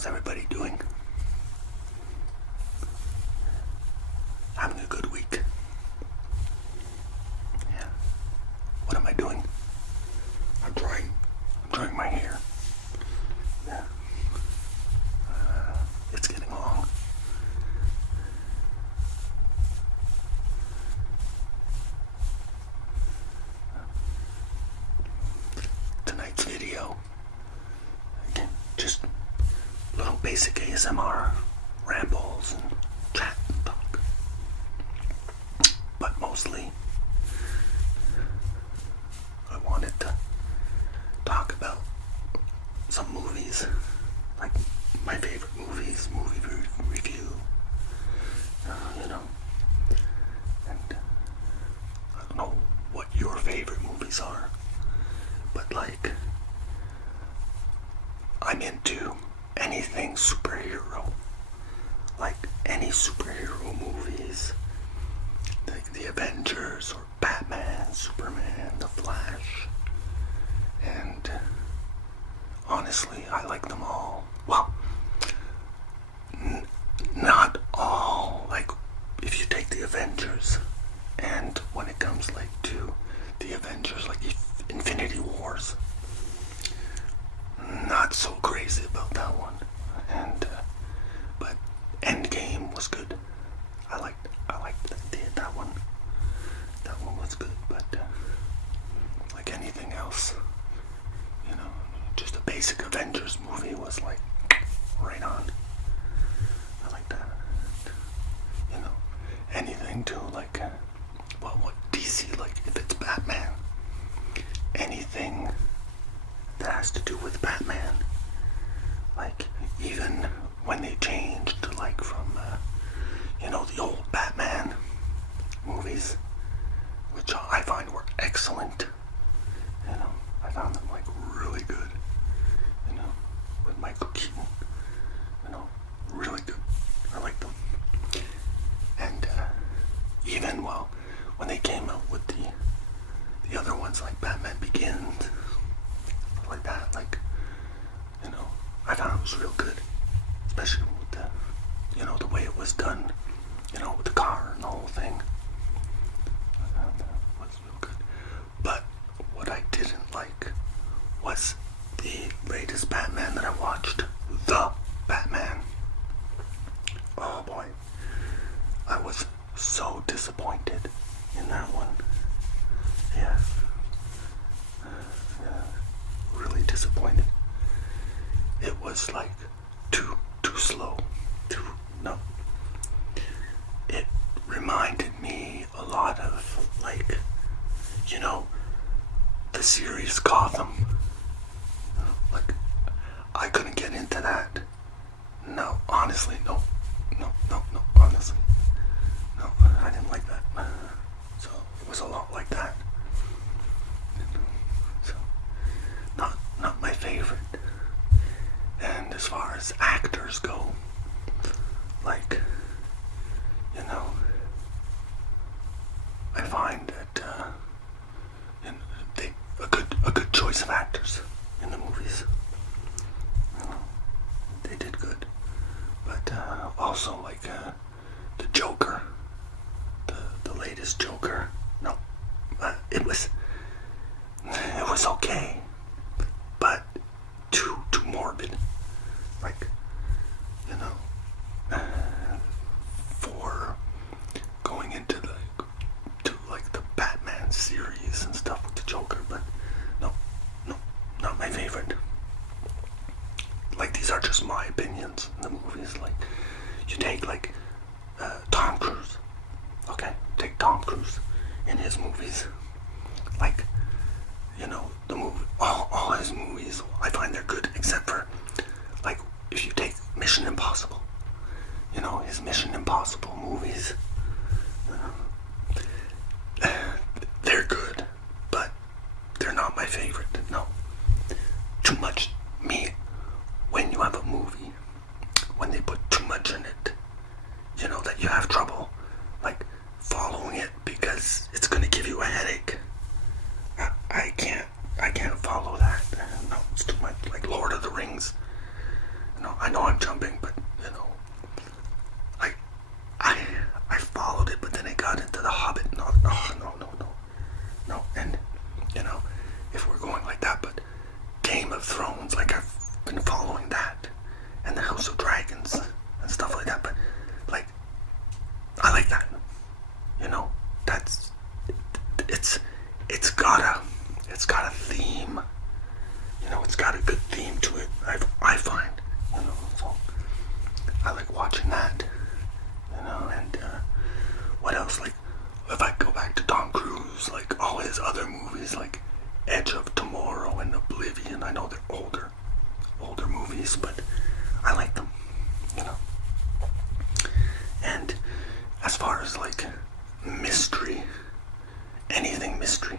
How's everybody doing? Having a good week? Yeah. What am I doing? I'm drying my hair. Yeah. It's getting long. Tonight's video, again, just little basic ASMR rambles and chat and talk, but mostly I wanted to talk about some movies, like my favorite movies, movie review, and I don't know what your favorite movies are, but like, I'm into anything superhero, like any superhero movies, like the Avengers or Batman, Superman, The Flash, and honestly, I like them all. Well, not all. Like, if you take the Avengers, and when it comes like to the Avengers, like Infinity Wars, not so crazy about that one, and but Endgame was good. I liked that one. That one was good, but like anything else, just a basic Avengers movie was like right on. I like that. Anything to like, what DC, like if it's Batman, anything that has to do with Batman, like even when they changed like from the old Batman movies, which I find were excellent. I found them like really good. With Michael Keaton, really good. I like them. And even when they came out with the other ones like Batman Begins, like that, like I found it was real good, especially with the way it was done, with the car and the whole thing. I found that was real good. But what I didn't like was the latest Batman that I watched, The Batman. Oh boy, I was so disappointed in that one. Yeah, really disappointed. It was like too slow. It reminded me a lot of like, the series Gotham. Like, I couldn't get into that. No, honestly, no, honestly, no, I didn't like that. So it was a lot like that. So not my favorite. And as far as actors go, like, I find that a good choice of actors in the movies. They did good, but also like the Joker, the latest Joker. No, it was okay, but too morbid. Like, for going into the Batman series and stuff with the Joker, but no, not my favorite. Like, these are just my opinions in the movies. Like, you take like Tom Cruise. Okay, take Tom Cruise in his movies. Like, the movie, all his movies, I find they're good, except for like if you take Mission Impossible. His Mission Impossible movies. They're good, but they're not my favorite. No, too much. When you have a movie, when they put too much in it, that you have trouble like following it because it's gonna give you a headache. I can't follow that. No, it's too much. Like Lord of the Rings. I know I'm jumping, but you know, I I followed it, but then it got into The Hobbit. No, no, and you know, if we're going like that, but Game of Thrones, like I've been following that, and the House of Dragons and stuff like that, but like I like that, you know, that's it's got a theme, you know, it's got a good theme to it. I find, you know, so I like watching that, you know, and what else? Like if I go back to Tom Cruise, like all his other movies, like Edge of Tomorrow and Oblivion. I know they're older movies, but I like them, you know. And as far as like mystery, anything mystery,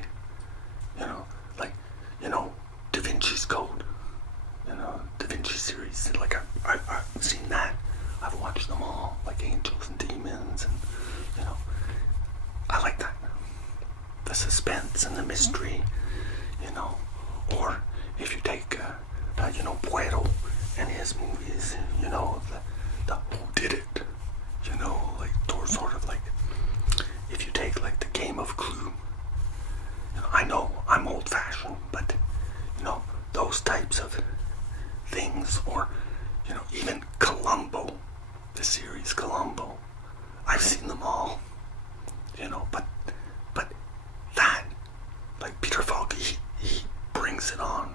you know, like, you know, Da Vinci's Code, you know, Da Vinci series, like I've seen that. I've watched them all, like Angels and Demons, and you know, I like that. The suspense and the mystery, you know. Or if you take, you know, Poirot and his movies, you know, the who did it, you know, like sort of like, if you take like the Game of Clue, you know, I know I'm old-fashioned, but you know, those types of things, or you know, even Columbo, the series Columbo, I've seen them all, you know, but that, like Peter Falk, he brings it on,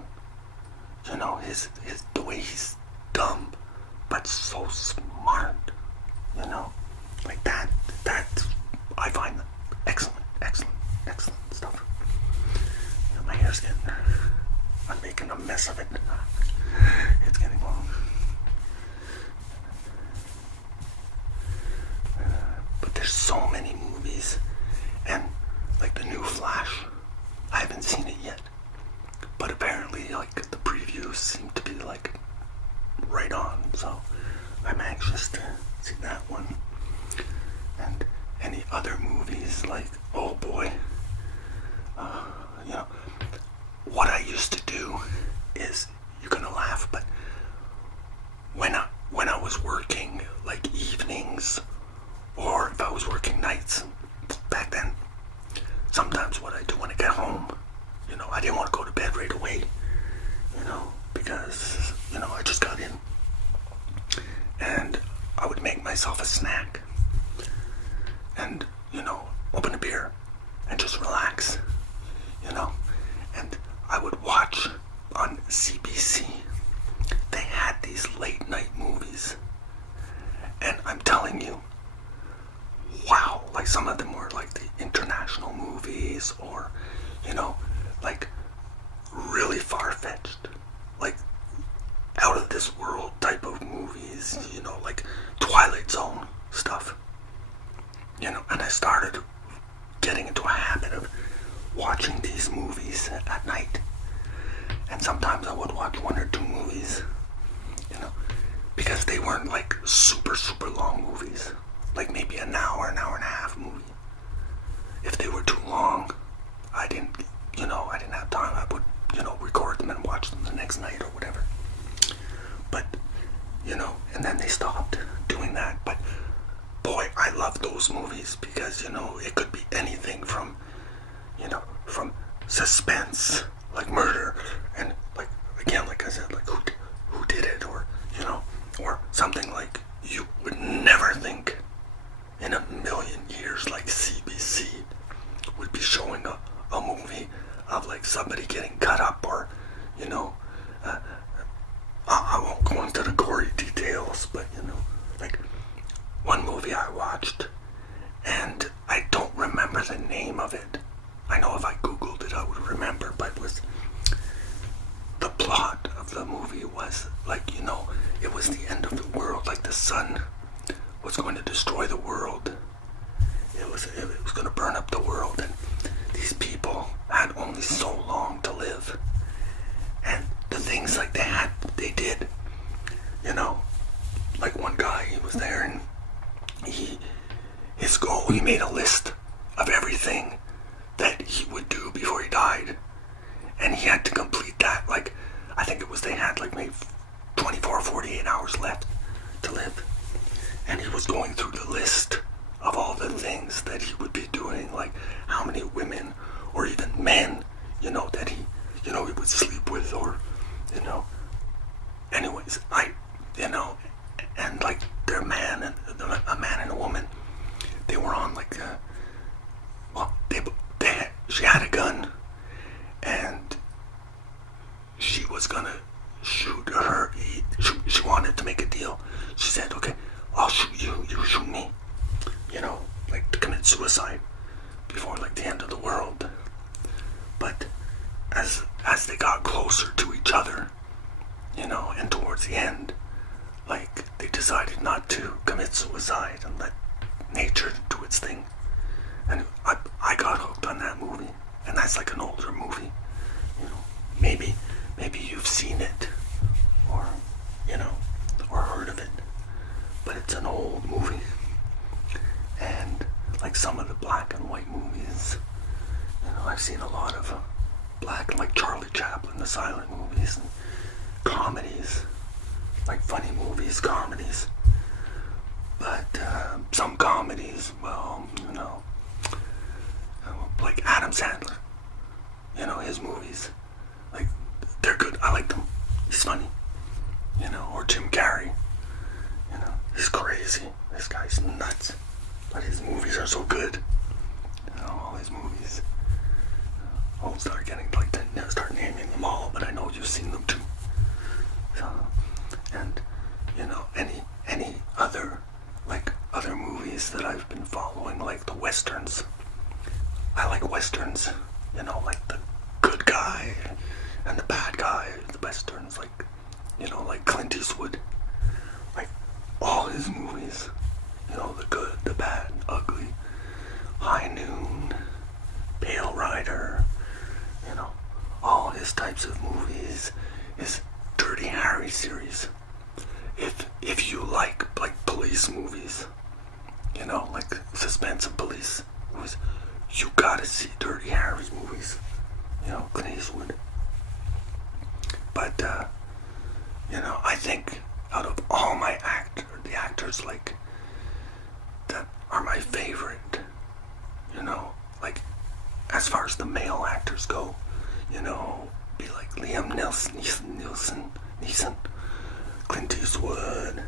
you know, his the way he's dumb but so smart, you know, like that I find excellent stuff. You know, my hair's getting, I'm making a mess of it. It's getting long. But there's so many movies, and like the new Flash, I haven't seen it yet, but apparently like the previews seem to be like right on, so I'm anxious to see that one. And any other movies, like, oh boy, you know, what I used to do is, you're gonna laugh, but when I was working like evenings, or if I was working nights back then, sometimes what I do when I get home, you know, I didn't want to go to bed right away, you know, because, you know, I just got in, and I would make myself a snack, and, you know, open a beer, and just relax, you know, and I would watch on CBC, they had these late night movies, and I'm telling you, wow, like some of them were like the international movies, or, you know, like really far-fetched, like out of this world type of movies, you know, like Twilight Zone stuff, you know, and I started getting into a habit of watching these movies at night, and sometimes I would watch one or two movies, you know, because they weren't like super long movies, like maybe an hour and a half movie. If they were too long, I didn't have time. I would, you know, record them and watch them the next night or whatever. But, you know, and then they stopped doing that. But boy, I love those movies, because, you know, it could be anything from, you know, from suspense, like murder, and like, again, like I said, like who did it, or, you know, or something like you would never think in a million years, like CBC would be showing a movie of like somebody getting cut up, or, you know, I won't go into the gory details, but, you know, like one movie I watched, and I don't remember the name of it. I know if I googled it I would remember, but it was, the plot of the movie was like, you know, it was the end of the world, like the sun was going to destroy the world. It was going to burn up the world, and these people had only so long to live, and the things like they did, you know, like one guy, he was there, and his goal, he made a list of everything that he would do before he died, and he had to complete that. Like, I think it was, they had like maybe 24 24, 48 hours left to live. And he was going through the list of all the things that he would be doing, like how many women or even men, that he would sleep with, or, anyways, and like a man and a woman, they were on like, she had a gun, and she was gonna shoot her. She wanted to make a deal. She said, okay, I'll shoot you, you shoot me, like to commit suicide before like the end of the world. But as they got closer to each other, and towards the end, like they decided not to commit suicide and let nature do its thing. And I got hooked on that movie, and that's like an older movie. Maybe you've seen it, or or heard of it, but it's an old movie. And like some of the black and white movies, I've seen a lot of black, like Charlie Chaplin, the silent movies, and comedies, like funny movies, comedies. But some comedies, well, like Adam Sandler, his movies, like they're good. I like them. He's funny, or Jim Carrey, he's crazy. This guy's nuts, but his movies are so good. All his movies. I'll start naming them all, but I know you've seen them too. So, and any other movies that I've been following, like the westerns. I like westerns, like the good guy and the bad guy. The westerns, like like Clint Eastwood, like all his movies. The good, the bad, ugly, High Noon, Pale Rider, all his types of movies. His Dirty Harry series. If you like police movies, like suspense and police movies, you gotta see Dirty Harry's movies. Clint Eastwood. But I think out of all the actors like that are my favorite, like as far as the male actors go, be like Liam Neeson, Clint Eastwood,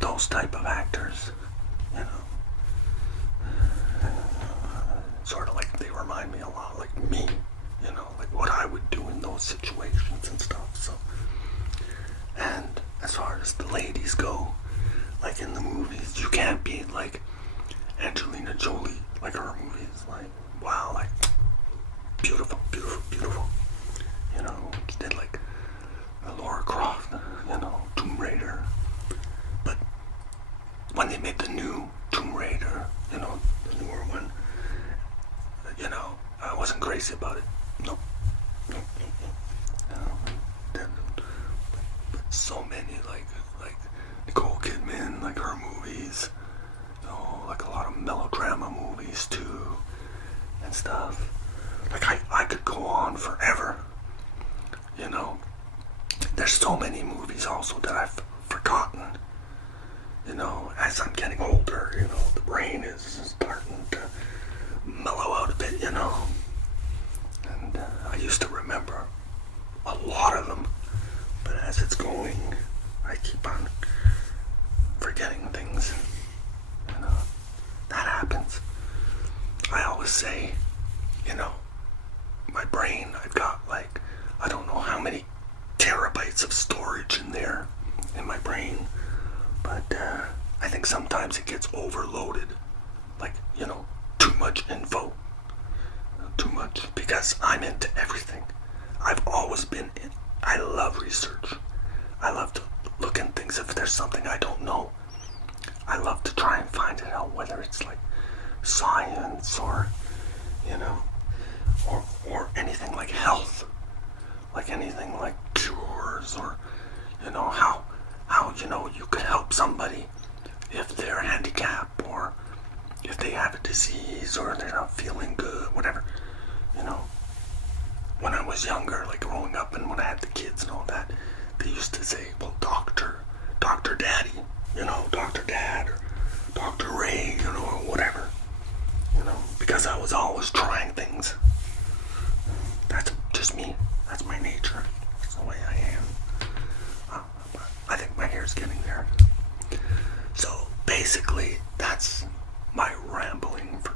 those type of actors, sort of like they remind me a lot like me, like what I would do in those situations and stuff. So, and as far as the ladies go, like in the movies, you can't beat like Angelina Jolie, like her movies, like wow, like beautiful, beautiful, beautiful. She did like Lara Croft, Tomb Raider. But when they made the new Tomb Raider, the newer one, I wasn't crazy about it. No. But so many like Nicole Kidman, like her movies, like a lot of melodrama movies too, and stuff. Like I could go on forever. There's so many movies also that I've forgotten. As I'm getting older, the brain is starting to mellow out a bit, And I used to remember a lot of them, but as it's going, I keep on forgetting things. That happens. I always say, my brain, I've got like, I don't know how many terabytes of storage in there in my brain, but I think sometimes it gets overloaded, like, too much info, too much, because I'm into everything. I've always been I love research. I love to look in things. If there's something I don't know, I love to try and find it out, whether it's like science or, or anything like health, like anything like cures, or, how you could help somebody if they're handicapped, or if they have a disease, or they're not feeling good, whatever. When I was younger, like growing up and when I had the kids, was always trying things. That's just me. That's my nature. That's the way I am. I think my hair's getting there. So basically, that's my rambling for